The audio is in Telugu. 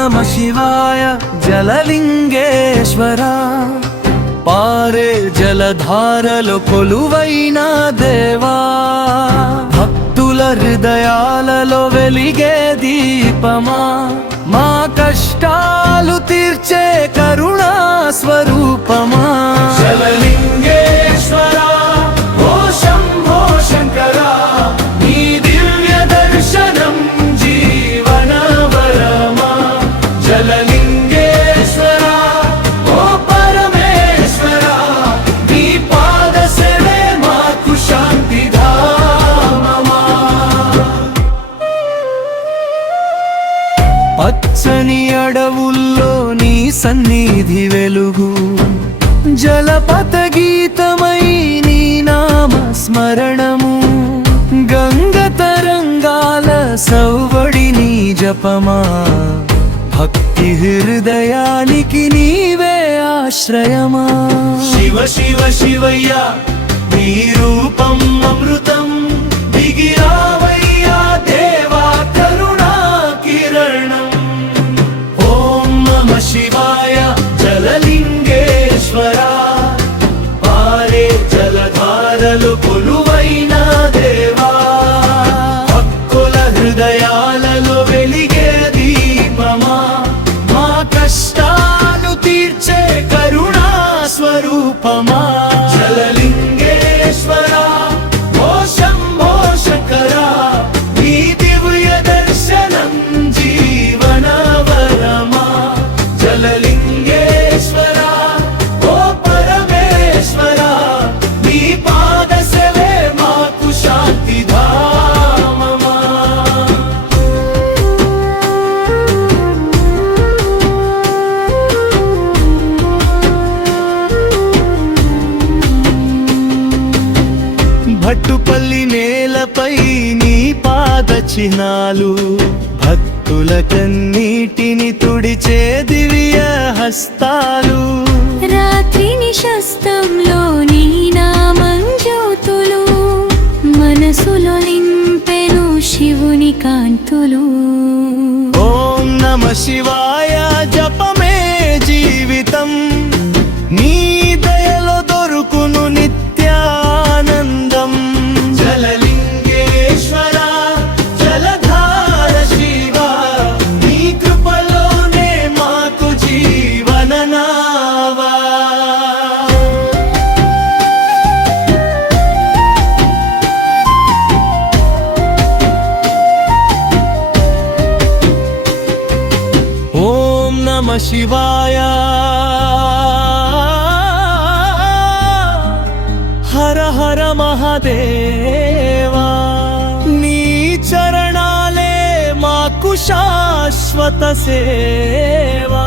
నమ శివాయ జలలింగేశ్వర పారే జలధారలో కొలువైన దేవా భక్తుల హృదయాలలో వెలిగే దీపమా మా కష్టాలు తీర్చే కరుణా స్వరూపమా జలలింగేశ్వర ఓ శంభో శంకర నీ దివ్య దర్శనం జీవన వరమా జలలింగేశ్వర ఓ పరమేశ్వర నీ పాద సేవే మాకు శాంతి ధామమా పచ్చని అడవుల్లో నీ సన్నిధి వెలుగు జలపత గీతమై నీ నామ స్మరణము గంగ తరంగాల సౌవడి నీ జపమా భక్తి హృదయానికి నీవే ఆశ్రయమా శివ శివ శివయ్య నీ రూపం అమృతం దిగిరావయ్యా దేవా కరుణా కిరణం ఓం నమ శివాయ జలలింగేశ్వర పారే జలధారలు కొలువైన దేవా భక్తుల హృదయాలలో వెలిగే దీపమా మా కష్టాలు తీర్చే కరుణా స్వరూపమా జలలింగేశ్వర ఓ శంభో శంకర నీ దివ్య దర్శనం జీవన వరమా జలలింగేశ్వర ఓ పరమేశ్వర నీ పాద సేవే మాకు శాంతి ధామమా భట్టుపల్లి నేలపై నీ పాద చిహ్నాలు భక్తుల కన్నీటిని తుడిచే దివ్య హస్తాలు రాత్రి నిశస్తంలో నీ నామం జ్యోతులు మనసులో నింపెను శివుని కాంతులు ఓం నమ శివాయ జపమే జీవితం నీ దయలో దొరుకును నిత్యానందం జలలింగేశ్వర జలధార శివ నీ కృపలోనే మాకు జీవన నావా ఓం నమ శివాయ హర హర మహాదేవా నీ చరణాలే మాకు శాశ్వత సేవా